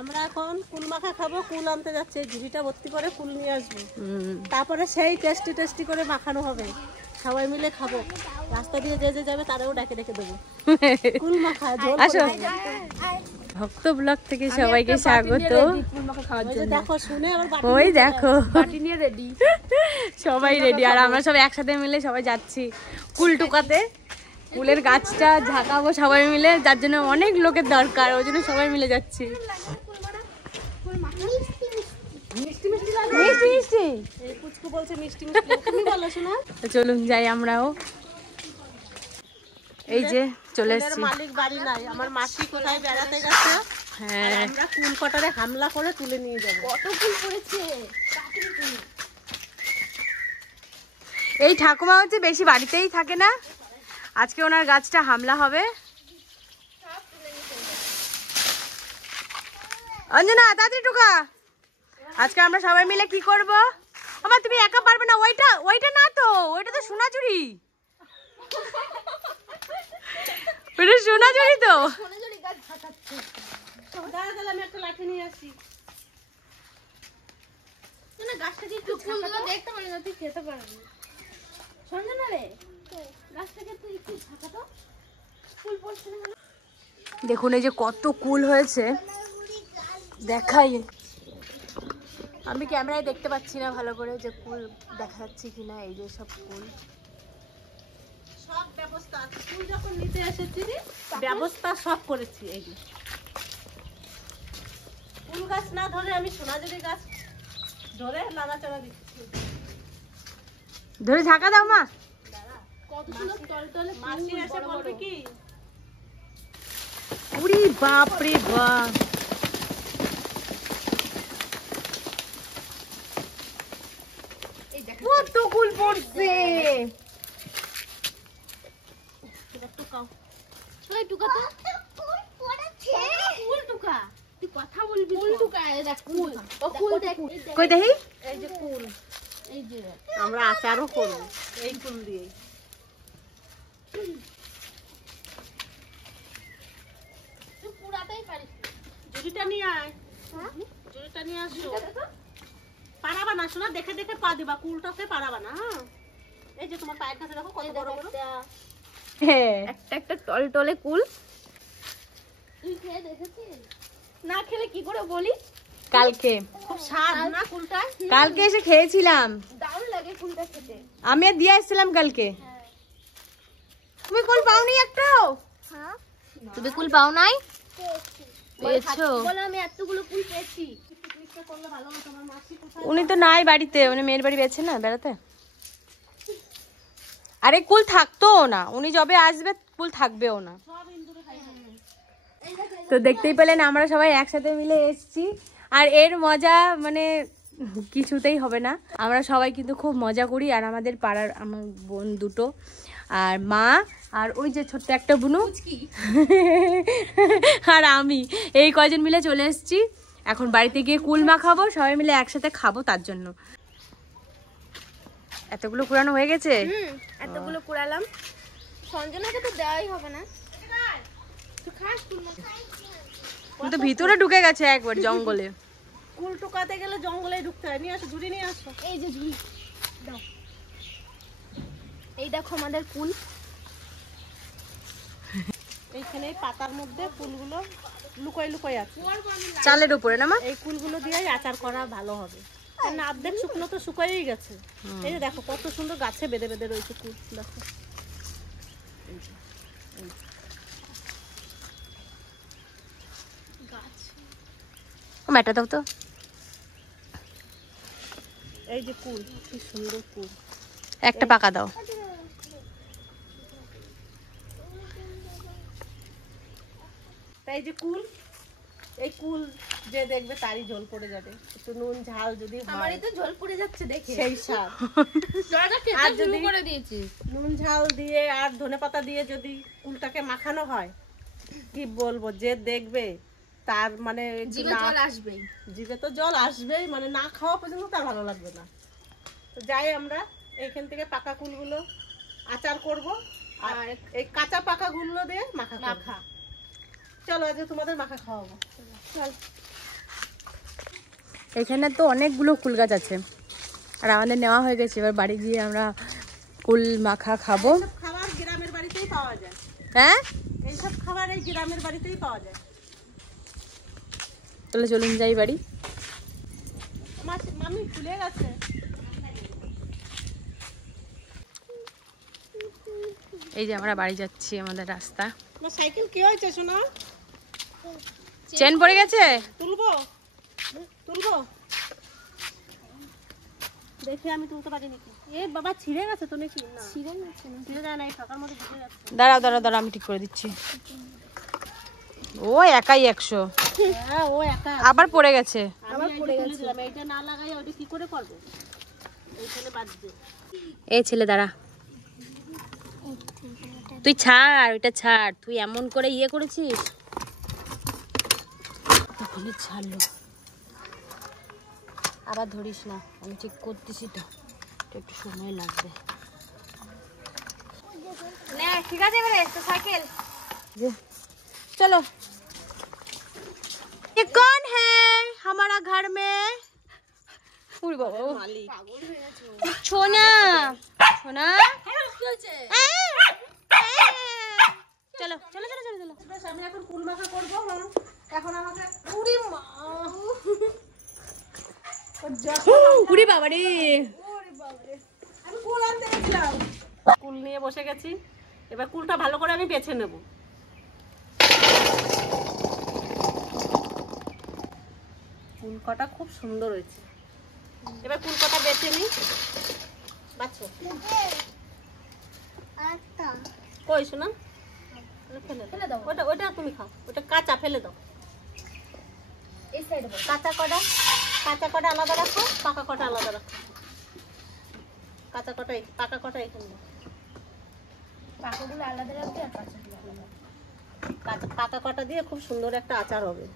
আমরা এখন কুল মাখা খাবো, কুল আনতে যাচ্ছে, ঝুড়িটা ভর্তি করে কুল নিয়ে আসবো, তারপরে সেই টেস্টি করে মাখানো হবে, সবাই মিলে খাবো। রাস্তা দিয়ে যে যাবে তারাও ডেকে দেবো কুল মাখা। আসো, ভক্ত ব্লগ থেকে সবাইকে স্বাগত। দেখো শুনে আবার ওই দেখো বাটি নিয়ে রেডি, সবাই রেডি। আর আমরা সবাই একসাথে মিলে সবাই যাচ্ছি কুল টুকাতে। কুলের গাছটা ঝাঁকাবো সবাই মিলে, যার জন্য অনেক লোকের দরকার, ওই জন্য সবাই মিলে যাচ্ছি। চলুন যাই আমরাও। এই যে চলে এসেছি। মালিক বাড়ি নাই, আমার মাসি কোথায় বেড়াতে গেছে। হ্যাঁ, আমরা কুল কটারে হামলা করে তুলে নিয়ে যাবো। কত কুল পড়েছে। এই ঠাকুমা হচ্ছে বেশি বাড়িতেই থাকে না, আজকে ওনার গাছটা হামলা হবে। অঞ্জনা তাড়াতাড়ি টুকা। আজকে আমরা সবাই মিলে কি করব? আমার তুমি একা পারবে না, ওইটা না তো, ওইটা তো সোনাঝুরি। ওইটা সোনাঝুরি তো। সোনাঝুরি গাছ ঝাঁকাচ্ছে। তো দাঁড়া আমি একটা লাঠি নিয়ে আসি। না গাছটাকে একটু ফুলগুলো দেখতে পারি না, তুই খেতে পারবি। সঞ্জনা রে, গাছটাকে তুই একটু ঝাঁকা তো, ফুল পড়ছে না। দেখুন এই যে কত কুল হয়েছে, দেখাই। আমি ক্যামেরায় দেখতে পাচ্ছি না ভালো করে যে কুল দেখা যাচ্ছে কিনা। এই যে সব কুল, সব ব্যবস্থা আছে। ফুল যখন নিতে এসেছি ব্যবস্থা সব করেছি। এই যে ফুল গাছ না ধরে আমি সোনাঝুরি গাছ ধরে নাড়াচাড়া দিচ্ছি। ধরে ঝাঁকা দাও মা। কত সুন্দর টলটলে মাছি এসে বলবে কি, উরি বাপ রে বাপ। কত কুল পড়ছে। টুকাও তুই টুকা তো কুল পড়েছে। কুল টুকা, তুই কথা বলবি। কুল টুকা, এই দেখ কুল। ও কুল দেখ, কই দেখি। এই যে কুল, এই যে আমরা আচারও করব এই কুল দিয়ে। তুই পুরাটাই পারিস। ঝুড়িটা নিয়ে আয়। হ্যাঁ, ঝুড়িটা নিয়ে আসো। পারাবা না শোনা, দেখে দেখে পা দিবা, কুলটাকে পারাবা না। হ্যাঁ, এই যে তোমার পায়ের কাছে দেখো কত বড় বড়। একটা একটা টলটলে কুল। তুই খেয়ে দেখেছিস? না খেলে কি করে বলি? কালকে খুব স্বাদ না কুলটা? কালকে এসে খেয়েছিলাম, দারুণ লাগে কুলটা খেতে। আমি দিয়ে আসছিলাম কালকে। তুমি কুল পাওনি একটাও? হ্যাঁ, তুমি কুল পাও নাই? পেয়েছো? বলো আমি এতগুলো কুল পেয়েছি। পিকনিকটা করলে ভালো হতো। আমার মাসি কোথায়? উনি তো নাই বাড়িতে, উনি মেয়ের বাড়ি গেছে না বেড়াতে। আরে কুল থাকতোও না, উনি যবে আসবে কুল থাকবেও না। সব ইন্দুরে খাই। তো দেখতেই পেলেন আমরা সবাই একসাথে মিলে এসেছি, আর এর মজা মানে কিছুতেই হবে না। আমরা সবাই কিন্তু খুব মজা করি। আর আমাদের পাড়ার আমার বোন দুটো আর মা আর ওই যে ছোট্ট একটা বুনু আর আমি, এই কয়জন মিলে চলে এসেছি। এখন বাড়িতে গিয়ে কুল মাখাবো, সবাই মিলে একসাথে খাবো, তার জন্য। এতগুলো কুড়ানো হয়ে গেছে। এতগুলো কুড়ালাম। সঞ্জনাকে তো দেওয়াই হবে না। তুই খাস কুল না? তো ভিতরে ঢুকে গেছে একবার জঙ্গলে। কুল টুকাতে গেলে জঙ্গলে ঢুকতে হয়। নিয়ে আসো, ঝুড়ি নিয়ে আসো। এই যে ঝুড়ি দাও। এই দেখো আমাদের কুল। এইখানে পাতার মধ্যে কুলগুলো লুকোয় আছে চালের উপরে না মা? এই কুলগুলো দিয়ে আচার করা ভালো হবে। না অর্ধেক শুকনো তো শুকাইই গেছে। এই যে দেখো কত সুন্দর গাছে বেঁধে বেঁধে রয়েছে কুল। দেখো ম্যাটা দাও তো। এই যে কুল, কি সুন্দর কুল। একটা পাকা দাও। তাই যে কুল, এই কুল যে দেখবে তারই ঝোল পড়ে যাবে। একটু নুন ঝাল যদি হয়, আমারই তো ঝোল পড়ে যাচ্ছে দেখে, সেই স্বাদ। আর যদি করে দিয়েছি নুন ঝাল দিয়ে আর ধনেপাতা দিয়ে যদি কুলটাকে মাখানো হয়, কি বলবো, যে দেখবে তার মানে জিভে জল আসবেই। জিভে তো জল আসবেই, মানে না খাওয়া পর্যন্ত তার ভালো লাগবে না। তো যাই আমরা এইখান থেকে পাকা কুলগুলো আচার করব, আর এই কাঁচা পাকা গুলো দিয়ে মাখা। চলো আজ তোমাদের মাখা খাওয়াবো। চল। এখানে তো অনেকগুলো কুল গাছ আছে আর আমাদের নেওয়া হয়ে গেছে। এবার বাড়ি গিয়ে আমরা কুল মাখা খাবো। খাবার গ্রামের বাড়িতেই পাওয়া যায়। হ্যাঁ, এইসব খাবার এই গ্রামের বাড়িতেই পাওয়া যায়। তাহলে চলুন যাই বাড়ি। মামি ভুলে গেছে। এই যে আমরা বাড়ি যাচ্ছি, আমাদের রাস্তা। আমার সাইকেল কি হয়েছে সোনা? চেন পড়ে গেছে। তুলবো দেখে আমি তুলতে পারি নাকি? এ বাবা ছিঁড়ে গেছে তো নাকি? না ছিঁড়ে গেছে না, ছিঁড়ে যায় না, এই ফাঁকার মধ্যে ঢুকে যাচ্ছে। দাঁড়াও আমি ঠিক করে দিচ্ছি। ও একাই 100। হ্যাঁ ও একা আবার পড়ে গেছে। আবার পড়ে গেছে। এইটা না লাগাই ওটা কি করে করব? এইখানে বাদ দে। এই ছেলে দাঁড়া, তুই ছাড়, ওইটা ছাড়। তুই এমন করে ইয়ে করেছিস, তখনই ছাড়লো। আবার ধরিস না, আমি ঠিক করতেছি তো, একটু সময় লাগবে। ঠিক আছে, এবারে একটা সাইকেল। चलो, ये कौन है हमारा घर में? छोना छोना, চলো চলো চলো চলো চলো। আমি এখন কুল মাখা করব। এখন আমাকে উড়ি মা, উড়ি বাবা রে, আমি কুল আনতে গেছিলাম। কুল নিয়ে বসে গেছি। এবার কুলটা ভালো করে আমি বেছে নেব। কুল কটা খুব সুন্দর হয়েছে। এবার কুল কটা বেছে নিই। বাছো কই শোনা, ফেলে দাও। ওটা তুমি খাও, ওটা কাঁচা ফেলে দাও। এই সাইডে কাঁচা কটা আলাদা রাখো, পাকা কটা আলাদা রাখো। কাঁচা কটাই, পাকা কটা এখানে দাও। পাকাগুলো আলাদা রাখবে আর কাঁচাগুলো আলাদা। পাকা কটা দিয়ে খুব সুন্দর একটা আচার হবে।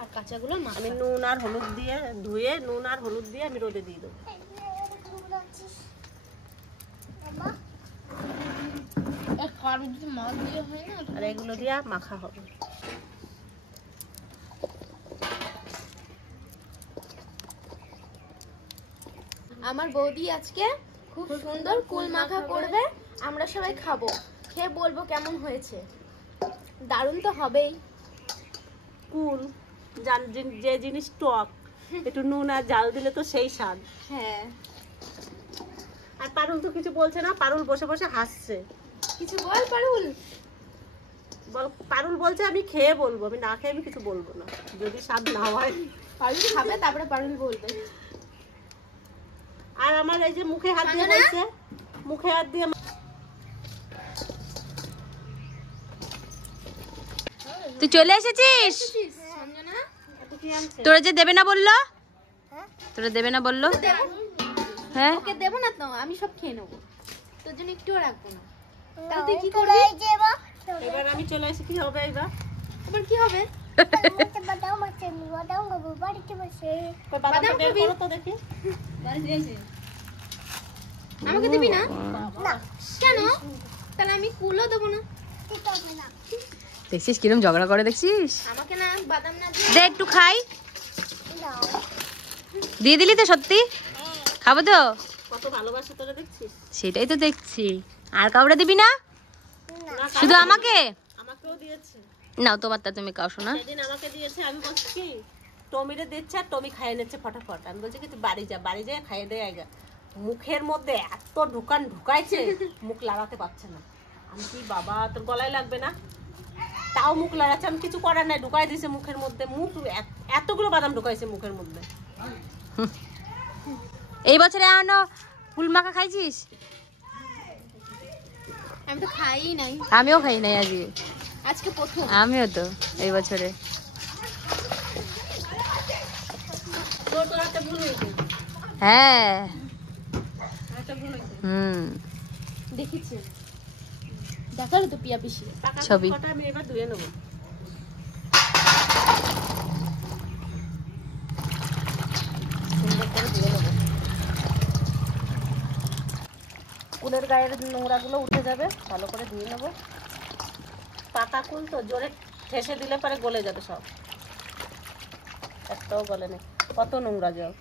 আর কাঁচাগুলো আমি নুন আর হলুদ দিয়ে ধুয়ে, নুন আর হলুদ দিয়ে আমি রোদে দিয়ে দেবো। আর এগুলো দিয়ে মাখা হবে। আমার বৌদি আজকে খুব সুন্দর কুল মাখা করবে, আমরা সবাই খাবো, খেয়ে বলবো কেমন হয়েছে। দারুণ তো হবেই। কুল যে জিনিস টক, একটু নুন আর জাল দিলে তো সেই স্বাদ। হ্যাঁ, আর পারুল তো কিছু বলছে না, পারুল বসে বসে হাসছে। কিছু বল পারুল। পারুল বলছে আমি খেয়ে বলবো, আমি না খেয়ে আমি কিছু বলবো না, যদি স্বাদ না হয়। পারুল খাবে তারপরে পারুল বলবে। আর আমার এই যে মুখে হাত দিয়ে বলছে, মুখে হাত দিয়ে। তুই চলে এসেছিস? তোরা যে দেবে না বললো, তোরা দেবে না বললো। হ্যাঁ, ওকে দেবো না তো, আমি সব খেয়ে নেবো, তোর জন্য একটুও রাখবো না। তাহলে তুই কি করবি? এবার আমি চলে এসে কি হবে? এবার কি হবে? বাদাম খাবি তো দেখি। আমাকে দিবি না? কেন? তাহলে আমি কুলও দেবো না। দেখছিস কিরম ঝগড়া করে, দেখছিস? আমাকে না বাদাম না দিয়ে দে একটু খাই। দিয়ে দিলি তো? সত্যি খাবো তো? কত ভালোবাসে তোরা, দেখছিস? সেটাই তো দেখছি। আর কাউরে দিবি না? শুধু আমাকে? আমাকেও দিয়েছে। নাও তোমারটা তুমি কাও শোনা। সেদিন আমাকে দিয়েছে, আমি বলছি কি টমিরে দিচ্ছে আর টমি খাইয়ে নিচ্ছে ফটাফট। আমি বলছি কি তুই বাড়ি যা খাইয়ে দে আগে। মুখের মধ্যে এত ঢুকাইছে, মুখ লাগাতে পারছে না। আমি কি বাবা তোর গলায় লাগবে না, তাও মুখ লাগাচ্ছে। আমি কিছু করার নাই, ঢুকাই দিয়েছে মুখের মধ্যে। মুখ এতগুলো বাদাম ঢুকাইছে মুখের মধ্যে। এই বছরে এখনো ফুল মাখা খাইছিস? আমি তো খাইই নাই। আমিও খাই নাই আজকে প্রথম। আমিও তো এই বছরে। হ্যাঁ, দেখেছি, দেখালো তো পিয়া পিসি ছবি। আমি এবার ধুয়ে নেবো। কুলের গায়ের নোংরাগুলো উঠে যাবে, ভালো করে ধুয়ে নেবো। পাকা কুল তো জোরে ঠেসে দিলে পরে গলে যাবে সব। একটাও গলে নেই, কত নোংরা জল।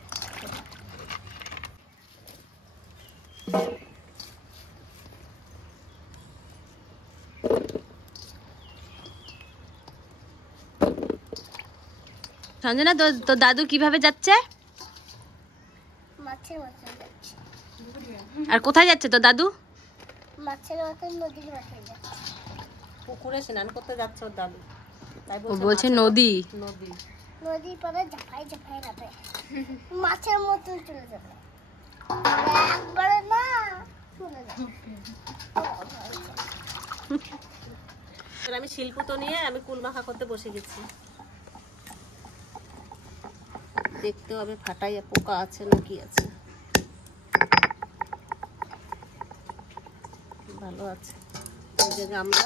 সঞ্জনা তো দাদু কিভাবে যাচ্ছে? মাছের মতন যাচ্ছে। আর কোথায় যাচ্ছে তো দাদু? মাছের মতন নদীর পাশে যাচ্ছে। পুকুরে স্নান করতে যাচ্ছে ওর দাদু, তাই ও বলছে নদী। নদী নদীর পাড়ে ঝাঁপাই ঝাঁপাই যাবে, মাছের মতন চলে যাবে, একবারে না চলে যাবে। আমি শিলপুতো নিয়ে আমি কুল মাখা করতে বসে গেছি। দেখতে হবে ফাটাইয়া পোকা আছে না কি আছে। ভালো আছে। এই যে গামলা,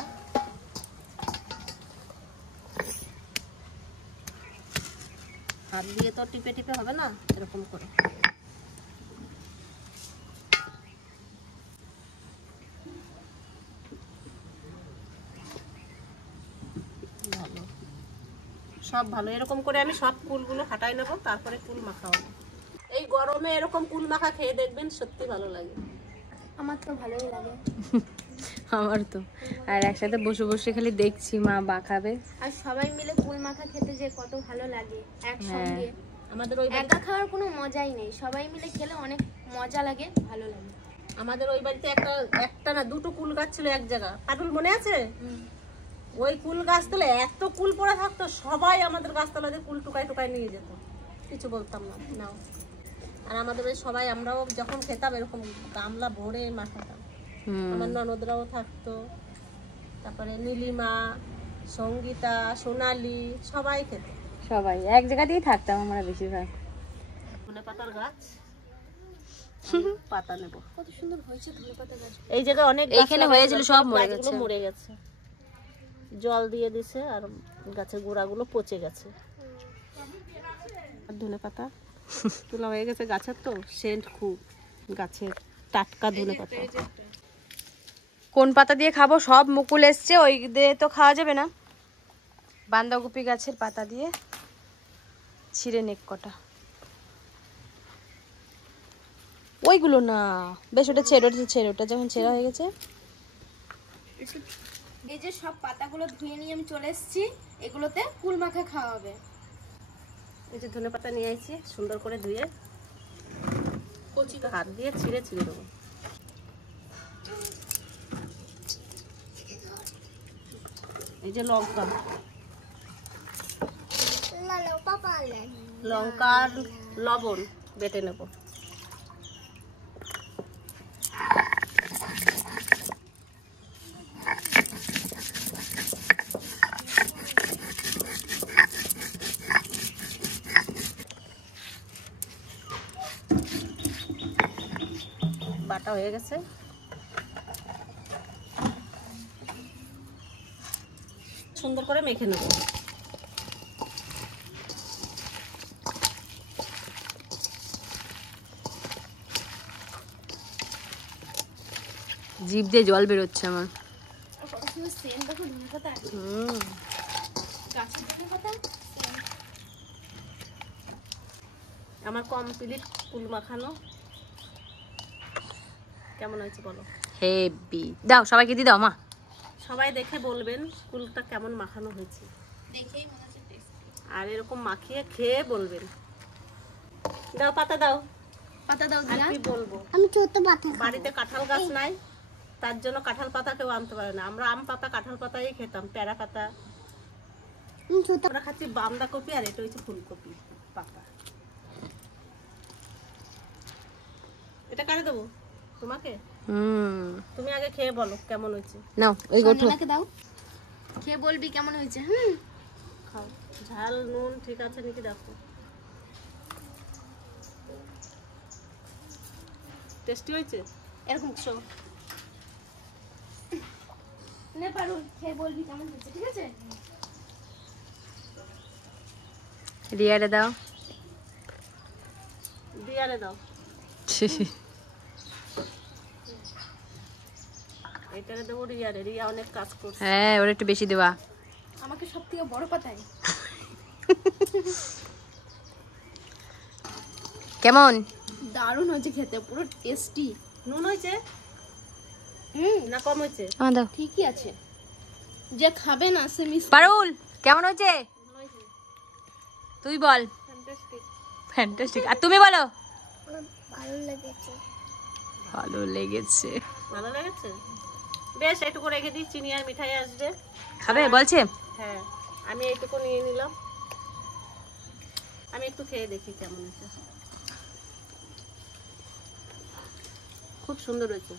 হাত দিয়ে তো টিপে টিপে হবে না, এরকম করে। ভালো, সব ভালো। এরকম করে আমি সব কুলগুলো ফাটাই নেবো, তারপরে কুল মাখা হবে। এই গরমে এরকম কুল মাখা খেয়ে দেখবেন, সত্যি ভালো লাগে। আমার তো ভালোই লাগে। আমার তো। আর একসাথে বসে বসে খালি দেখছি মা মাখাবে। আর সবাই মিলে কুল মাখা খেতে যে কত ভালো লাগে একসঙ্গে। আমাদের ওই একা খাওয়ার কোনো মজাই নেই, সবাই মিলে খেলে অনেক মজা লাগে, ভালো লাগে। আমাদের ওই বাড়িতে একটা না দুটো কুল গাছ ছিল এক জায়গা, পাটুল মনে আছে? ওই কুল গাছতলে এত কুল পড়ে থাকতো, সবাই আমাদের গাছতলাতে কুল টুকাই টুকাই নিয়ে যেত, কিছু বলতাম না। নাও। আর আমাদের ওই সবাই, আমরাও যখন খেতাম এরকম গামলা ভরে মাখাতাম। আমার ননদরাও থাকতো, তারপরে নীলিমা, সঙ্গীতা, সোনালি, সবাই খেত। সবাই এক জায়গাতেই থাকতাম আমরা বেশিরভাগ। ধনেপাতার গাছ, পাতা নেব। কত সুন্দর হয়েছে ধনেপাতা গাছ। এই জায়গায় অনেক এইখানে হয়েছিল, সব মরে গেছে। জল দিয়ে দিছে আর গাছের গোড়াগুলো পচে গেছে। আর ধনেপাতা তোলা হয়ে গেছে গাছের, তো সেন্ট খুব গাছের, টাটকা ধনেপাতা। কোন পাতা দিয়ে খাবো? সব মুকুল এসছে, ওই দিয়ে তো খাওয়া যাবে না। বাঁধাকপি গাছের পাতা দিয়ে ছিঁড়ে নেক কটা, ওইগুলো না, বেশ ওটা ছেড়ে ওটা যখন ছেঁড়া হয়ে গেছে। এই যে সব পাতাগুলো ধুয়ে নিয়ে আমি চলে এসেছি, এগুলোতে কুল মাখা খাওয়া হবে। এই যে ধনেপাতা নিয়ে আসছি, সুন্দর করে ধুয়ে কচি হাত দিয়ে ছিঁড়ে দেবো। এই যে লঙ্কা, লঙ্কার লবণ বেটে নেব। বাটা হয়ে গেছে, সুন্দর করে মেখে নেব। জিভ দিয়ে জল বেরোচ্ছে আমার। আমার কমপ্লিট কুল মাখানো। কেমন হয়েছে বলো? হেভি। দাও সবাইকে দিয়ে দাও মা। সবাই দেখে বলবেন কুলটা কেমন মাখানো হয়েছে, দেখেই মনে হচ্ছে টেস্টি। আর এরকম মাখিয়ে খেয়ে বলবেন। দাও পাতা দাও, পাতা দাও। আর কি বলবো, আমি ছোট পাতা, বাড়িতে কাঁঠাল গাছ নাই, তার জন্য কাঁঠাল পাতা কেউ আনতে পারে না। আমরা আম পাতা কাঁঠাল পাতাই খেতাম, প্যারা পাতা। আমরা খাচ্ছি বাঁধাকপি, আর এটা হচ্ছে ফুলকপি পাতা। এটা কারে দেবো? তোমাকে। তুমি আগে খেয়ে বলো কেমন হয়েছে। নাও এই গোঠো দাও, খেয়ে বলবি কেমন হয়েছে। খাও, ঝাল নুন ঠিক আছে নাকি দেখো। টেস্টি হয়েছে? এরকম নে পারুল, খেয়ে বলবি কেমন হয়েছে, ঠিক আছে? রিয়ারে দাও, দিয়ারে দাও। এটারে দেবো রিয়ারে, রিয়া অনেক কাজ করছে। হ্যাঁ ওর একটু বেশি দেবা। আমাকে সব থেকে বড় পাতাই। কেমন? দারুণ হয়েছে খেতে, পুরো টেস্টি। নুন হয়েছে না কম হয়েছে? দাও। ঠিকই আছে, যে খাবে না সে মিস। পারুল কেমন হয়েছে? তুই বল। ফ্যান্টাস্টিক। আর তুমি বলো। ভালো লেগেছে। ভালো লেগেছে। ভালো লেগেছে, বেশ। এইটুকু রেখে দিই, চিনি আর মিঠাই আসবে। খাবে বলছে? হ্যাঁ, আমি এইটুকু নিয়ে নিলাম। আমি একটু খেয়ে দেখি কেমন হয়েছে। খুব সুন্দর হয়েছে।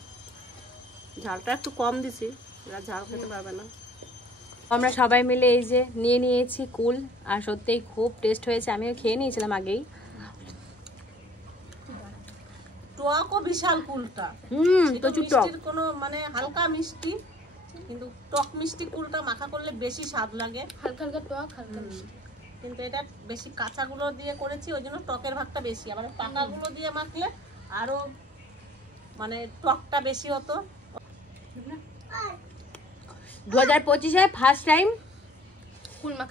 ঝালটা একটু কম দিছি, এরা ঝাল খেতে পারবে না। আমরা সবাই মিলে এই যে নিয়ে নিয়েছি কুল, আর সত্যিই খুব টেস্ট হয়েছে। আমিও খেয়ে নিয়েছিলাম আগেই। টকও বিশাল কুলটা। প্রচুর টক। মিষ্টির কোনো মানে হালকা মিষ্টি, কিন্তু টক মিষ্টি কুলটা মাখা করলে বেশি স্বাদ লাগে। হালকা হালকা টক, হালকা মিষ্টি। কিন্তু এটা বেশি কাঁচাগুলো দিয়ে করেছি, ওই জন্য টকের ভাগটা বেশি। আবার পাকাগুলো দিয়ে মাখলে আরো মানে টকটা বেশি হতো। 2025-এ ফার্স্ট টাইম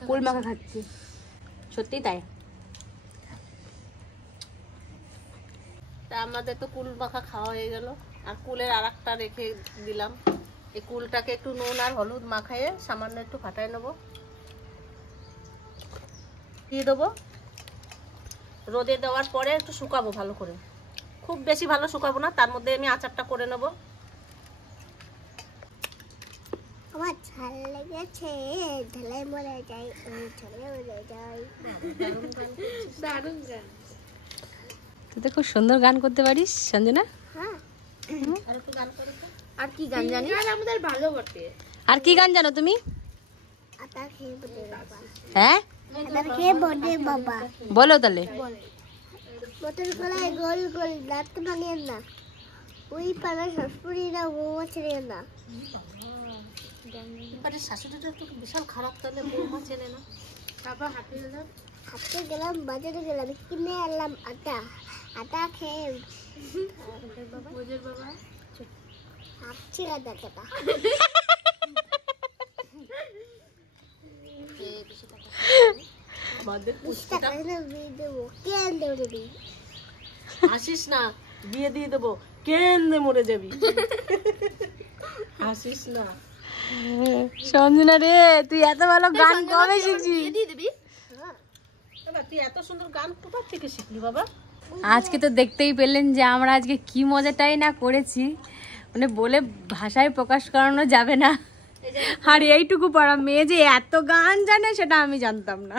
কুল মাখা খাচ্ছি, সত্যি তাই। তা আমাদের তো কুল মাখা খাওয়া হয়ে গেল, আর কুলের আর একটা রেখে দিলাম। এই কুলটাকে একটু নুন আর হলুদ মাখাইয়ে সামান্য একটু ফাটাই নেবো, দিয়ে দেবো। রোদে দেওয়ার পরে একটু শুকাবো ভালো করে, খুব বেশি ভালো শুকাবো না। তার মধ্যে আমি আচারটা করে নেবো। আমার ঝাল লেগেছে, ঝালে মরে যাই, ঝালে মরে যাই। দারুণ গান। তুই তো খুব সুন্দর গান করতে পারিস সঞ্জনা। হ্যাঁ, আর একটু গান করে তো। আর কি গান জানি? আর আমাদের ভালো বটে। আর কি গান জানো তুমি? আটা খেয়ে বটে বাবা। হ্যাঁ, আটা খেয়ে বটে বাবা। বলো তাহলে। বোতল গলায় গোল গোল দাঁত বানিয়ে না, ওই পাড়া শাশুড়িরা বৌমা ছেড়ে না। এবারে শাশুড়িটা একটু বিশাল খারাপ, তাহলে বৌমা চেনে না। বাবা হাঁটতে গেলাম, বাজারে গেলাম, কিনে আনলাম আটা, আটা খেয়ে বাবা হাঁটছি আটা খেতা। আমাদের টাকা বিয়ে দেবো, কেন দেবো? হাসিস না, বিয়ে দিয়ে দেবো, কেন্দ্রে মরে যাবি। হাসিস না। সঞ্জনা রে, তুই এত ভালো গান কবে শিখছিস? দিয়ে দিবি? বাবা তুই এত সুন্দর গান কোথা থেকে শিখলি বাবা? আজকে তো দেখতেই পেলেন যে আমরা আজকে কি মজাটাই না করেছি, মানে বলে ভাষায় প্রকাশ করানো যাবে না। আর এইটুকু পারা মেয়ে যে এত গান জানে সেটা আমি জানতাম না।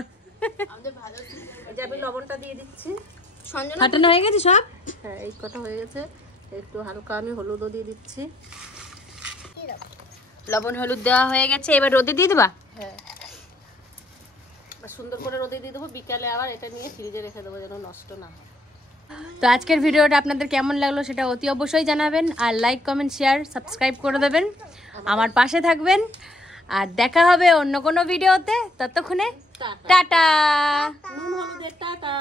আমি লবণটা দিয়ে দিচ্ছি। ফাটানো হয়ে গেছে সব? হ্যাঁ, এই কটা হয়ে গেছে। একটু হালকা আমি হলুদও দিয়ে দিচ্ছি। লবণ হলুদ দেওয়া হয়ে গেছে, এবার রোদে দিয়ে দেবা? হ্যাঁ, সুন্দর করে রোদে দিয়ে দেবো। বিকালে আবার এটা নিয়ে ফ্রিজে রেখে দেবো যেন নষ্ট না হয়। তো আজকের ভিডিওটা আপনাদের কেমন লাগলো সেটা অতি অবশ্যই জানাবেন, আর লাইক কমেন্ট শেয়ার সাবস্ক্রাইব করে দেবেন, আমার পাশে থাকবেন। আর দেখা হবে অন্য কোনো ভিডিওতে, ততক্ষণে টাটা। নুন হলুদের টাটা।